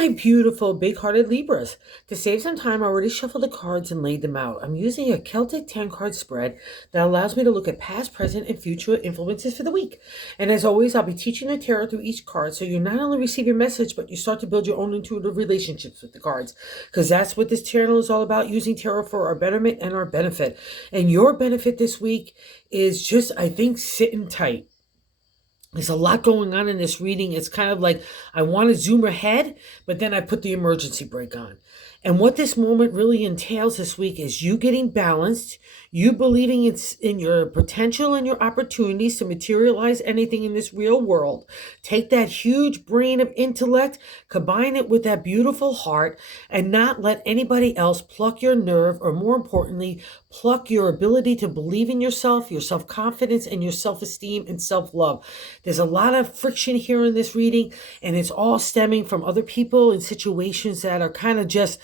My beautiful big-hearted Libras. To save some time, I already shuffled the cards and laid them out. I'm using a Celtic 10 card spread that allows me to look at past, present, and future influences for the week. And as always, I'll be teaching the tarot through each card, so you not only receive your message, but you start to build your own intuitive relationships with the cards. Because that's what this channel is all about, using tarot for our betterment and our benefit. And your benefit this week is just, I think, sitting tight. There's a lot going on in this reading. It's kind of like I want to zoom ahead, but then I put the emergency brake on. And what this moment really entails this week is you getting balanced, you believing it's in your potential and your opportunities to materialize anything in this real world. Take that huge brain of intellect, combine it with that beautiful heart, and not let anybody else pluck your nerve, or more importantly, pluck your ability to believe in yourself, your self-confidence, and your self-esteem and self-love. There's a lot of friction here in this reading, and it's all stemming from other people in situations that are kind of just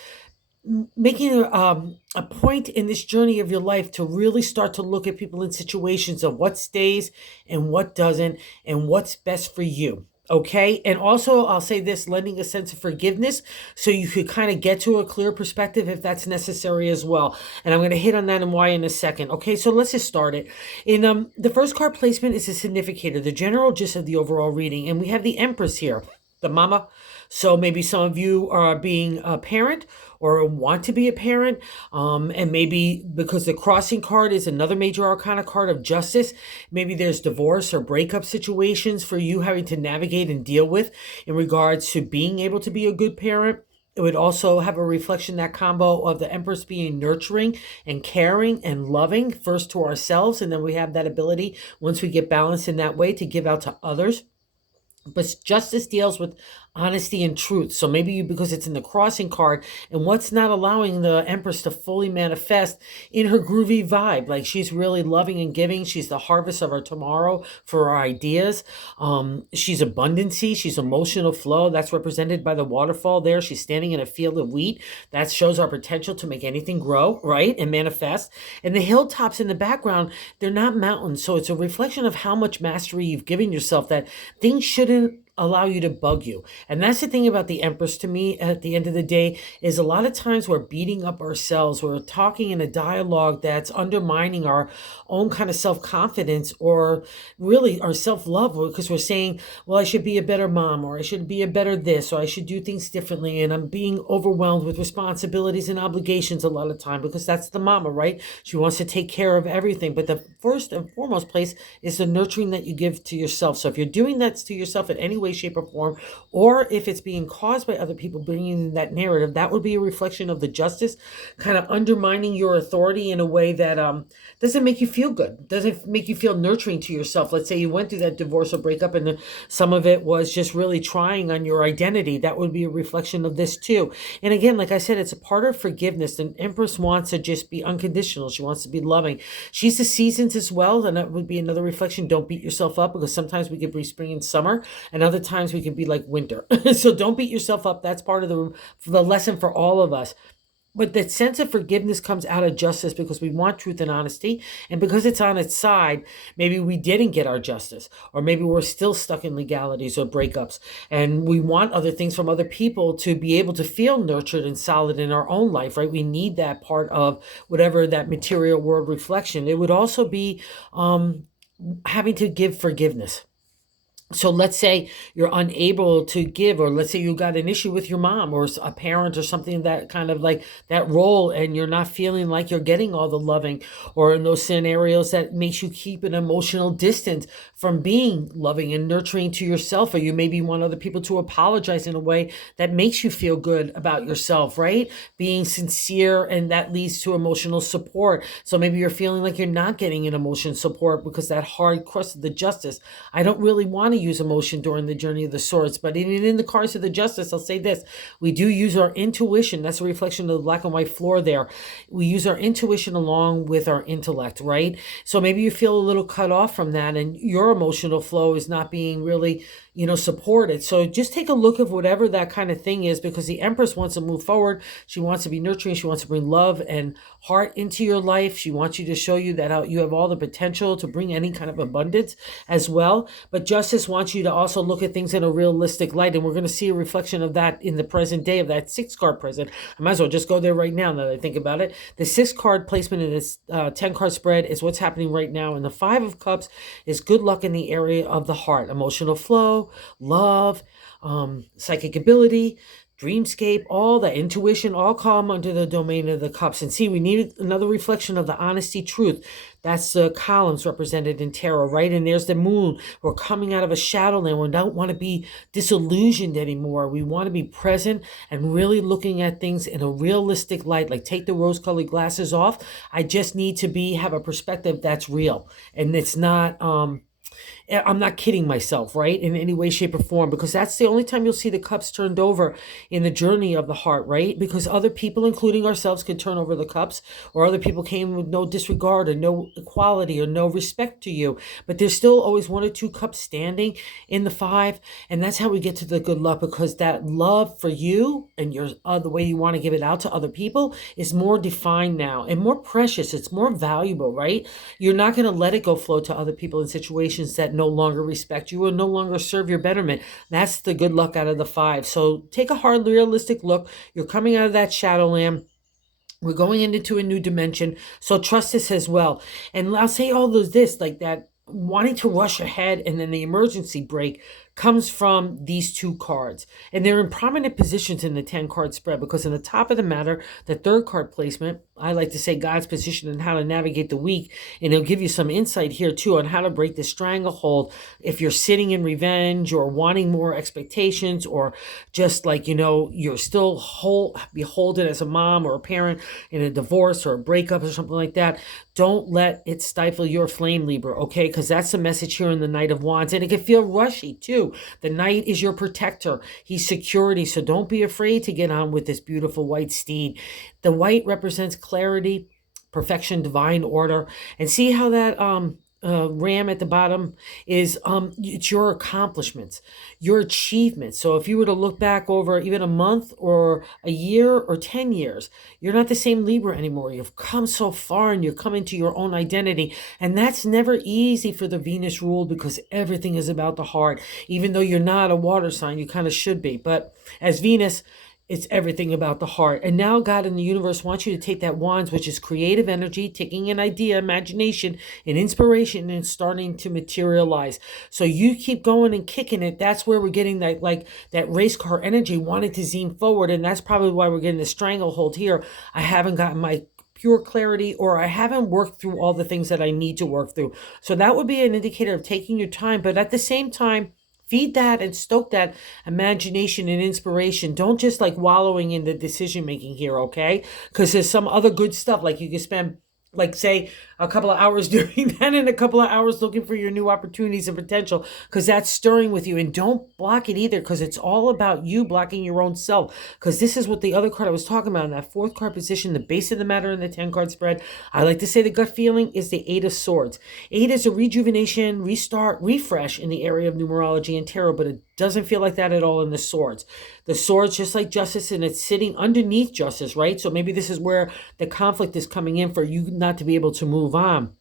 making a point in this journey of your life to really start to look at people in situations of what stays and what doesn't and what's best for you. Okay. And also I'll say this, lending a sense of forgiveness so you could kind of get to a clear perspective if that's necessary as well. And I'm going to hit on that and why in a second. Okay. So let's just start it. In the first card placement is a significator, the general gist of the overall reading. And we have the Empress here, the mama. So maybe some of you are being a parent or want to be a parent, and maybe because the crossing card is another major arcana card of justice, maybe there's divorce or breakup situations for you having to navigate and deal with in regards to being able to be a good parent. It would also have a reflection, that combo of the Empress being nurturing and caring and loving, first to ourselves, and then we have that ability, once we get balanced in that way, to give out to others. But justice deals with honesty and truth. So maybe you, because it's in the crossing card, and what's not allowing the Empress to fully manifest in her groovy vibe. Like she's really loving and giving. She's the harvest of our tomorrow for our ideas. She's abundancy. She's emotional flow. That's represented by the waterfall there. She's standing in a field of wheat. That shows our potential to make anything grow, right? And manifest. And the hilltops in the background, they're not mountains. So it's a reflection of how much mastery you've given yourself, that things shouldn't allow you to bug you. And that's the thing about the Empress to me at the end of the day, is a lot of times we're beating up ourselves. We're talking in a dialogue that's undermining our own kind of self-confidence, or really our self-love, because we're saying, well, I should be a better mom, or I should be a better this, or I should do things differently. And I'm being overwhelmed with responsibilities and obligations a lot of time, because that's the mama, right? She wants to take care of everything. But the first and foremost place is the nurturing that you give to yourself. So if you're doing that to yourself in any way, shape, or form, or if it's being caused by other people bringing in that narrative, that would be a reflection of the justice, kind of undermining your authority in a way that doesn't make you feel good, doesn't make you feel nurturing to yourself. Let's say you went through that divorce or breakup, and then some of it was just really trying on your identity. That would be a reflection of this too. And again, like I said, it's a part of forgiveness. The Empress wants to just be unconditional. She wants to be loving. She's the seasons as well, and that would be another reflection. Don't beat yourself up, because sometimes we could be spring and summer, and other times we can be like winter. So don't beat yourself up. That's part of the lesson for all of us. But that sense of forgiveness comes out of justice, because we want truth and honesty. And because it's on its side, maybe we didn't get our justice, or maybe we're still stuck in legalities or breakups. And we want other things from other people to be able to feel nurtured and solid in our own life, right? We need that part of whatever that material world reflection. It would also be having to give forgiveness. So let's say you're unable to give, or let's say you got an issue with your mom or a parent or something, that kind of like that role, and you're not feeling like you're getting all the loving, or in those scenarios that makes you keep an emotional distance from being loving and nurturing to yourself, or you maybe want other people to apologize in a way that makes you feel good about yourself, right? Being sincere, and that leads to emotional support. So maybe you're feeling like you're not getting an emotion support because that hard crust of the justice. I don't really want to use emotion during the journey of the swords, but in the cards of the justice, I'll say this: we do use our intuition. That's a reflection of the black and white floor there. We use our intuition along with our intellect, right? So maybe you feel a little cut off from that, and your emotional flow is not being really, supported. So just take a look of whatever that kind of thing is, because the Empress wants to move forward. She wants to be nurturing. She wants to bring love and heart into your life. She wants you to show you that you have all the potential to bring any kind of abundance as well. But Justice wants you to also look at things in a realistic light. And we're going to see a reflection of that in the present day of that 6-card present. I might as well just go there right now that I think about it. The 6-card placement in this 10-card spread is what's happening right now. And the 5 of Cups is good luck in the area of the heart, emotional flow, love, psychic ability, dreamscape, all the intuition, all come under the domain of the cups. And see, we need another reflection of the honesty, truth. That's the columns represented in tarot, right? And there's the moon. We're coming out of a shadowland. We don't want to be disillusioned anymore. We want to be present and really looking at things in a realistic light. Like, take the rose-colored glasses off. I just need to have a perspective that's real. And it's not I'm not kidding myself, right? In any way, shape, or form, because that's the only time you'll see the cups turned over in the journey of the heart, right? Because other people, including ourselves, could turn over the cups, or other people came with no disregard or no equality or no respect to you. But there's still always 1 or 2 cups standing in the 5. And that's how we get to the good luck, because that love for you and your the way you want to give it out to other people is more defined now and more precious. It's more valuable, right? You're not going to let it go flow to other people in situations that no longer respect you or no longer serve your betterment. That's the good luck out of the 5. So take a hard, realistic look. You're coming out of that shadowland. We're going into a new dimension. So trust this as well. And I'll say all those this, like that wanting to rush ahead and then the emergency brake comes from these 2 cards. And they're in prominent positions in the 10-card spread, because in the top of the matter, the 3rd card placement, I like to say God's position and how to navigate the week. And it'll give you some insight here too on how to break the stranglehold if you're sitting in revenge or wanting more expectations, or just like, you're still beholden as a mom or a parent in a divorce or a breakup or something like that. Don't let it stifle your flame, Libra, okay? Because that's the message here in the Knight of Wands. And it can feel rushy too. The Knight is your protector. He's security. So don't be afraid to get on with this beautiful white steed. The white represents clarity, perfection, divine order. And see how that ram at the bottom is it's your accomplishments, your achievements. So if you were to look back over even a month or a year or 10 years, you're not the same Libra anymore. You've come so far and you're coming to your own identity. And that's never easy for the Venus rule, because everything is about the heart. Even though you're not a water sign, you kind of should be. But as Venus, it's everything about the heart. And now God in the universe wants you to take that wands, which is creative energy, taking an idea, imagination, and inspiration, and starting to materialize. So you keep going and kicking it. That's where we're getting that, like that race car energy, wanting to zoom forward. And that's probably why we're getting the stranglehold here. I haven't gotten my pure clarity, or I haven't worked through all the things that I need to work through. So that would be an indicator of taking your time. But at the same time, feed that and stoke that imagination and inspiration. Don't just like wallowing in the decision making here, okay? Because there's some other good stuff. Like you can spend, like, say, a couple of hours doing that and a couple of hours looking for your new opportunities and potential, because that's stirring with you. And don't block it either, because it's all about you blocking your own self. Because this is what the other card I was talking about in that 4th card position, the base of the matter in the 10-card spread. I like to say the gut feeling is the 8 of Swords. 8 is a rejuvenation, restart, refresh in the area of numerology and tarot, but it doesn't feel like that at all in the Swords. The Swords, just like Justice, and it's sitting underneath Justice, right? So maybe this is where the conflict is coming in for you not to be able to move on.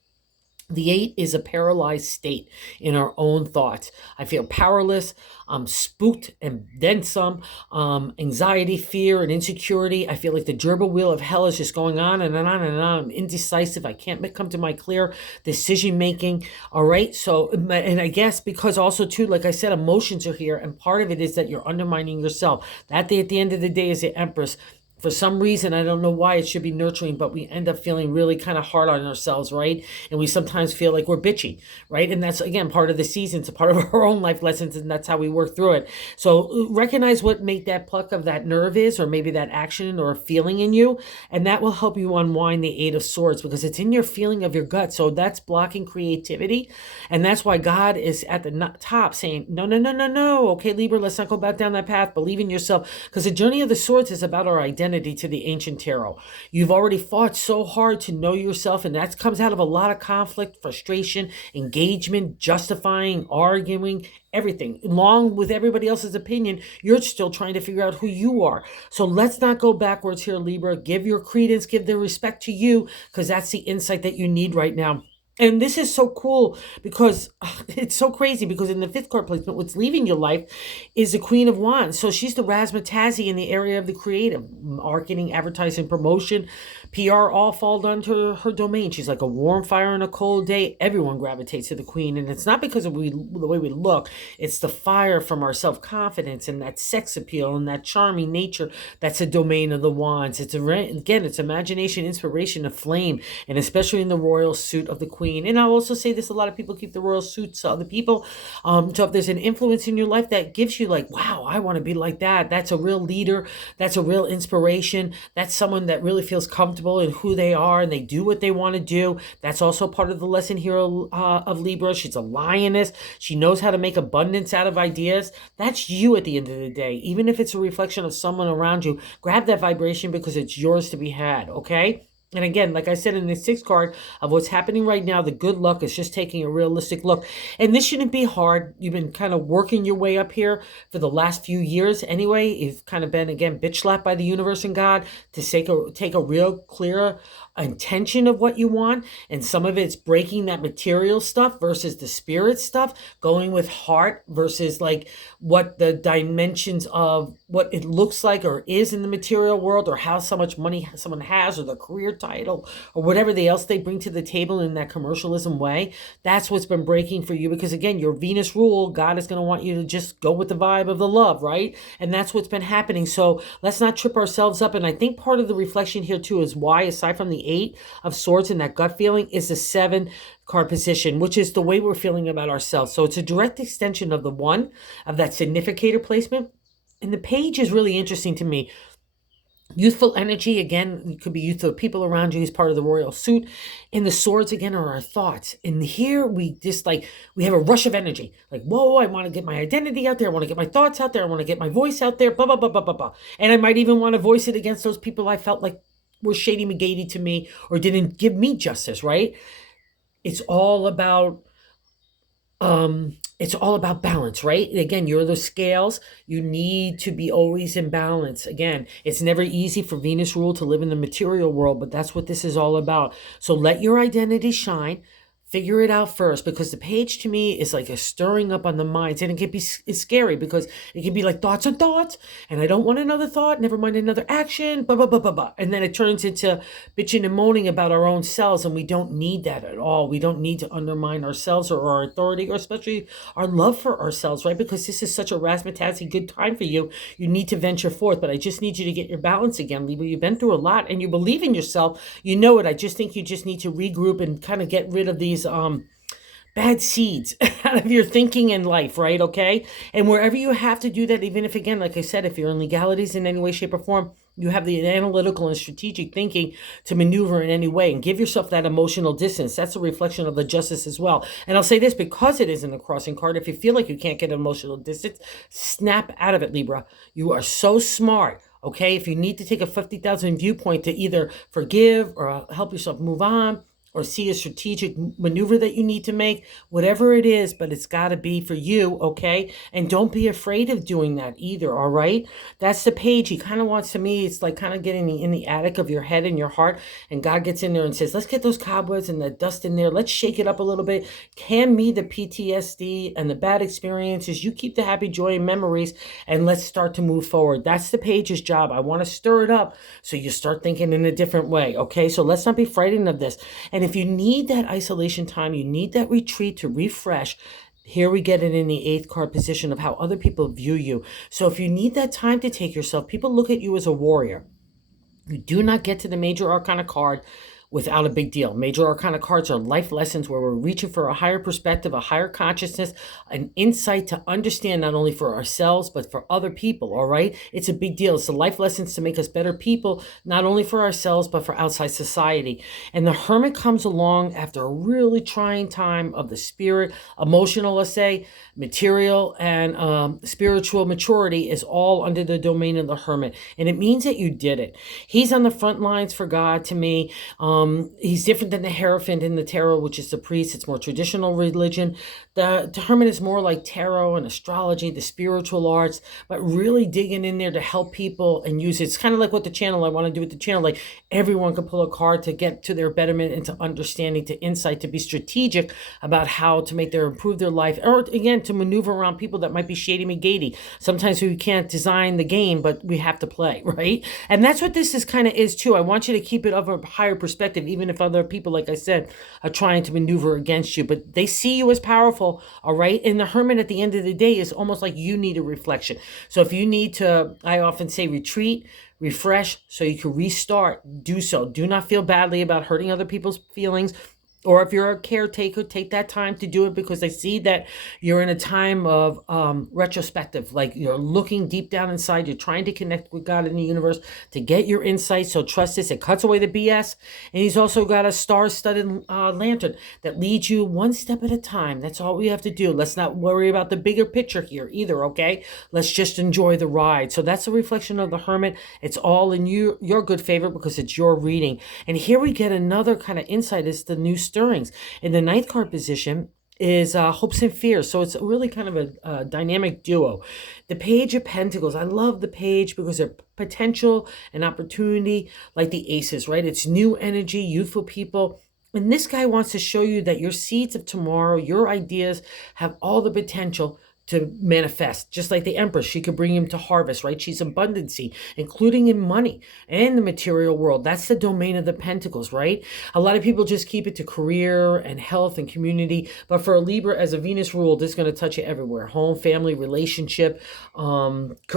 The 8 is a paralyzed state in our own thoughts. I feel powerless. I'm spooked and then some. Anxiety, fear, and insecurity. I feel like the gerbil wheel of hell is just going on and on and on. I'm indecisive. I can't come to my clear decision making. All right. So, and I guess because also too, like I said, emotions are here, and part of it is that you're undermining yourself. That at the end of the day is the Empress. For some reason, I don't know why it should be nurturing, but we end up feeling really kind of hard on ourselves, right? And we sometimes feel like we're bitchy, right? And that's, again, part of the season. It's a part of our own life lessons, and that's how we work through it. So recognize what make that pluck of that nerve is, or maybe that action or feeling in you, and that will help you unwind the 8 of Swords, because it's in your feeling of your gut. So that's blocking creativity, and that's why God is at the top saying, no. Okay, Libra, let's not go back down that path. Believe in yourself, because the journey of the Swords is about our identity. identity to the ancient tarot. You've already fought so hard to know yourself, and that comes out of a lot of conflict, frustration, engagement, justifying, arguing, everything. Along with everybody else's opinion, you're still trying to figure out who you are. So let's not go backwards here, Libra. Give your credence, give the respect to you, because that's the insight that you need right now. And this is so cool because it's so crazy, because in the fifth card placement, what's leaving your life is the Queen of Wands. So she's the razzmatazzy in the area of the creative, marketing, advertising, promotion, PR, all fall under her domain. She's like a warm fire on a cold day. Everyone gravitates to the Queen. And it's not because of the way we look. It's the fire from our self-confidence and that sex appeal and that charming nature. That's a domain of the Wands. Again, it's imagination, inspiration, a flame, and especially in the royal suit of the Queen. And I'll also say this, a lot of people keep the royal suits to other people. So if there's an influence in your life that gives you like, wow, I want to be like that. That's a real leader. That's a real inspiration. That's someone that really feels comfortable in who they are and they do what they want to do. That's also part of the lesson here of Libra. She's a lioness. She knows how to make abundance out of ideas. That's you at the end of the day. Even if it's a reflection of someone around you, grab that vibration because it's yours to be had, okay? And again, like I said in the sixth card of what's happening right now, the good luck is just taking a realistic look. And this shouldn't be hard. You've been kind of working your way up here for the last few years anyway. You've kind of been, again, bitch slapped by the universe and God to take a real clear intention of what you want. And some of it's breaking that material stuff versus the spirit stuff, going with heart versus like what the dimensions of what it looks like or is in the material world, or how so much money someone has, or the career title, or whatever else they bring to the table in that commercialism way. That's what's been breaking for you, because again, your Venus rule, God is going to want you to just go with the vibe of the love, right? And that's what's been happening. So let's not trip ourselves up. And I think part of the reflection here too is why, aside from the Eight of Swords and that gut feeling, is the 7 card position, which is the way we're feeling about ourselves. So it's a direct extension of the 1 of that significator placement. And the page is really interesting to me. Youthful energy, again, it could be youthful people around you. He's part of the royal suit. And the swords, again, are our thoughts. And here we just we have a rush of energy. Like, whoa, I want to get my identity out there. I want to get my thoughts out there. I want to get my voice out there, blah, blah, blah, blah, blah, blah. And I might even want to voice it against those people I felt like were shady McGady to me or didn't give me justice, right? It's all about balance, right? Again, you're the scales. You need to be always in balance. Again, it's never easy for Venus rule to live in the material world, but that's what this is all about. So let your identity shine. Figure it out first, because the page to me is like a stirring up on the minds, and it can be scary because it can be like thoughts and thoughts, and I don't want another thought, never mind another action, blah, blah, blah, blah, blah. And then it turns into bitching and moaning about our own selves, and we don't need that at all. We don't need to undermine ourselves or our authority, or especially our love for ourselves, right? Because this is such a razzmatazzy good time for you. You need to venture forth, but I just need you to get your balance again, Libra. You've been through a lot, and you believe in yourself. You know it. I just think you just need to regroup and kind of get rid of these bad seeds out of your thinking in life, right? Okay. And wherever you have to do that, even if, again, like I said, if you're in legalities in any way, shape, or form, you have the analytical and strategic thinking to maneuver in any way, and give yourself that emotional distance. That's a reflection of the justice as well. And I'll say this, because it isn't a crossing card, if you feel like you can't get emotional distance, snap out of it, Libra. You are so smart. Okay. If you need to take a 50,000 viewpoint to either forgive or help yourself move on, or see a strategic maneuver that you need to make, whatever it is, but it's got to be for you, okay? And don't be afraid of doing that either, all right? That's the page. He kind of wants, to me, it's like kind of getting in the attic of your head and your heart, and God gets in there and says, let's get those cobwebs and the dust in there. Let's shake it up a little bit. Hand me the PTSD and the bad experiences. You keep the happy, joy, and memories, and let's start to move forward. That's the page's job. I want to stir it up so you start thinking in a different way, okay? So let's not be frightened of this. And if you need that isolation time, you need that retreat to refresh, here we get it in the 8th card position of how other people view you. So if you need that time to take yourself, people look at you as a warrior. You do not get to the major arcana card without a big deal. Major Arcana cards are life lessons where we're reaching for a higher perspective, a higher consciousness, an insight to understand not only for ourselves, but for other people, all right? It's a big deal. It's the life lessons to make us better people, not only for ourselves, but for outside society. And the Hermit comes along after a really trying time of the spirit, emotional, let's say, material, and spiritual maturity is all under the domain of the Hermit. And it means that you did it. He's on the front lines for God to me. He's different than the Hierophant in the tarot, which is the priest. It's more traditional religion. The Hermit is more like tarot and astrology, the spiritual arts, but really digging in there to help people and use it. It's kind of like what the channel I want to do with the channel. Like everyone can pull a card to get to their betterment and to understanding, to insight, to be strategic about how to make improve their life, or again, to maneuver around people that might be shady McGady. Sometimes we can't design the game, but we have to play, right? And that's what this is kind of is too. I want you to keep it of a higher perspective, even if other people, like I said, are trying to maneuver against you, but they see you as powerful, all right? And the Hermit at the end of the day is almost like you need a reflection. So if you need to, I often say retreat, refresh, so you can restart, do so. Do not feel badly about hurting other people's feelings. Or if you're a caretaker, take that time to do it, because I see that you're in a time of retrospective, like you're looking deep down inside. You're trying to connect with God in the universe to get your insight. So trust this. It cuts away the BS. And he's also got a star-studded lantern that leads you one step at a time. That's all we have to do. Let's not worry about the bigger picture here either, okay? Let's just enjoy the ride. So that's a reflection of the Hermit. It's all in your good favor because it's your reading. And here we get another kind of insight. It's the new stirrings. In the ninth card position is hopes and fears. So it's really kind of a dynamic duo. The Page of Pentacles. I love the Page because of potential and opportunity, like the aces, right? It's new energy, youthful people. And this guy wants to show you that your seeds of tomorrow, your ideas have all the potential to manifest. Just like the Empress, she could bring him to harvest, right? She's abundancy, including in money and the material world. That's the domain of the Pentacles, right? A lot of people just keep it to career and health and community, but for a Libra, as a Venus rule, this is going to touch you everywhere: home, family, relationship,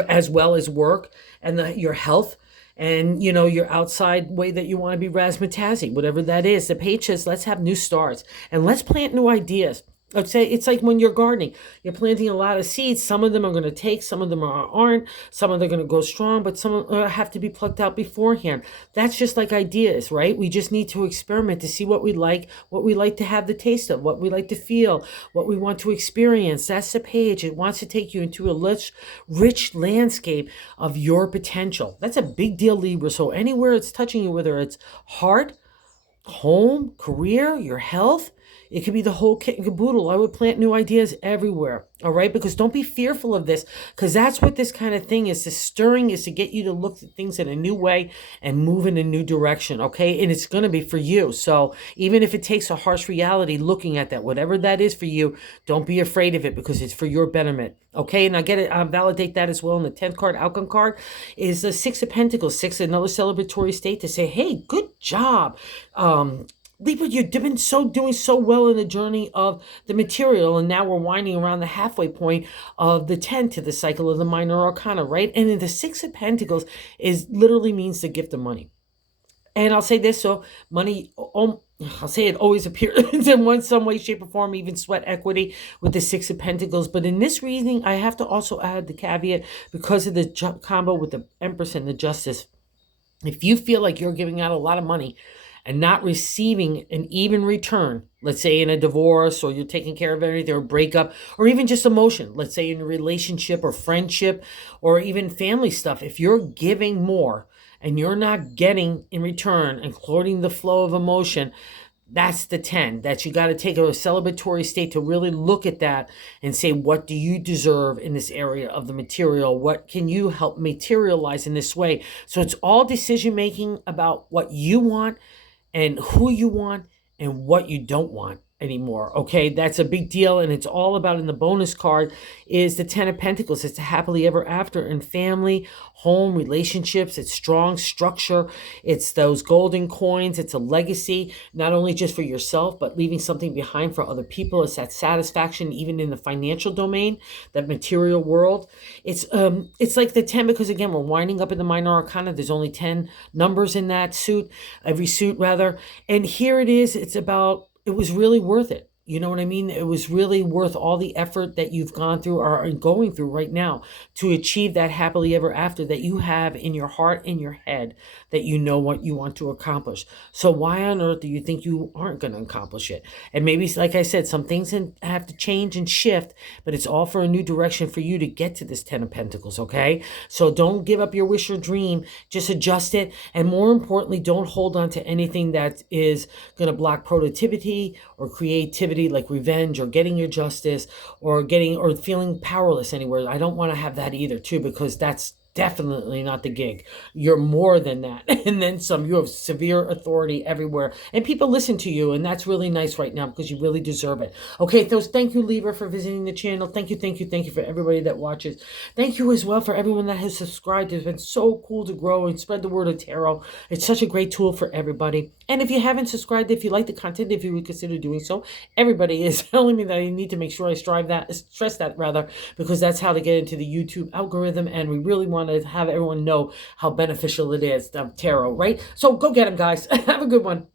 as well as work and your health. And, you know, your outside way that you want to be razzmatazzy, whatever that is. The Page says, let's have new starts and let's plant new ideas. I'd say it's like when you're gardening, you're planting a lot of seeds. Some of them are going to take, some of them aren't, some of them are going to go strong, but some have to be plucked out beforehand. That's just like ideas, right? We just need to experiment to see what we like to have the taste of, what we like to feel, what we want to experience. That's the Page. It wants to take you into a rich landscape of your potential. That's a big deal, Libra. So anywhere it's touching you, whether it's heart, home, career, your health, it could be the whole kit and caboodle. I would plant new ideas everywhere, all right? Because don't be fearful of this, because that's what this kind of thing is. This stirring is to get you to look at things in a new way and move in a new direction, okay? And it's going to be for you. So even if it takes a harsh reality looking at that, whatever that is for you, don't be afraid of it because it's for your betterment, okay? And I get it, validate that as well. And the 10th card, outcome card, is the Six of Pentacles. Six, another celebratory state to say, hey, good job. Libra, you've been doing so well in the journey of the material, and now we're winding around the halfway point of the 10 to the cycle of the minor arcana, right? And in the Six of Pentacles is literally means the gift of money. And I'll say this, so money, I'll say it always appears in some way, shape, or form, even sweat equity with the Six of Pentacles. But in this reading, I have to also add the caveat because of the combo with the Empress and the Justice. If you feel like you're giving out a lot of money and not receiving an even return, let's say in a divorce, or you're taking care of anything, or a breakup, or even just emotion, let's say in a relationship or friendship, or even family stuff, if you're giving more and you're not getting in return, including the flow of emotion, that's the 10, that you got to take a celebratory state to really look at that and say, what do you deserve in this area of the material? What can you help materialize in this way? So it's all decision making about what you want and who you want and what you don't want. anymore. Okay, that's a big deal, and it's all about, in the bonus card is the Ten of Pentacles. It's a happily ever after in family, home, relationships. It's strong structure. It's those golden coins. It's a legacy, not only just for yourself, but leaving something behind for other people. It's that satisfaction, even in the financial domain, that material world. It's like the 10, because again, we're winding up in the minor arcana. There's only 10 numbers in that suit, every suit rather. And here it is. It's about, it was really worth it. You know what I mean? It was really worth all the effort that you've gone through or are going through right now to achieve that happily ever after that you have in your heart, in your head, that you know what you want to accomplish. So why on earth do you think you aren't going to accomplish it? And maybe, like I said, some things have to change and shift, but it's all for a new direction for you to get to this 10 of Pentacles, okay? So don't give up your wish or dream. Just adjust it. And more importantly, don't hold on to anything that is going to block productivity or creativity, like revenge or getting your justice or feeling powerless anywhere. I don't want to have that either too, because that's definitely not the gig. You're more than that. And then some. You have severe authority everywhere. And people listen to you. And that's really nice right now because you really deserve it. Okay, so thank you, Libra, for visiting the channel. Thank you for everybody that watches. Thank you as well for everyone that has subscribed. It's been so cool to grow and spread the word of tarot. It's such a great tool for everybody. And if you haven't subscribed, if you like the content, if you would consider doing so, everybody is telling me that I need to make sure I stress that rather, because that's how to get into the YouTube algorithm. And we really want to have everyone know how beneficial it is, tarot, right? So go get them, guys. Have a good one.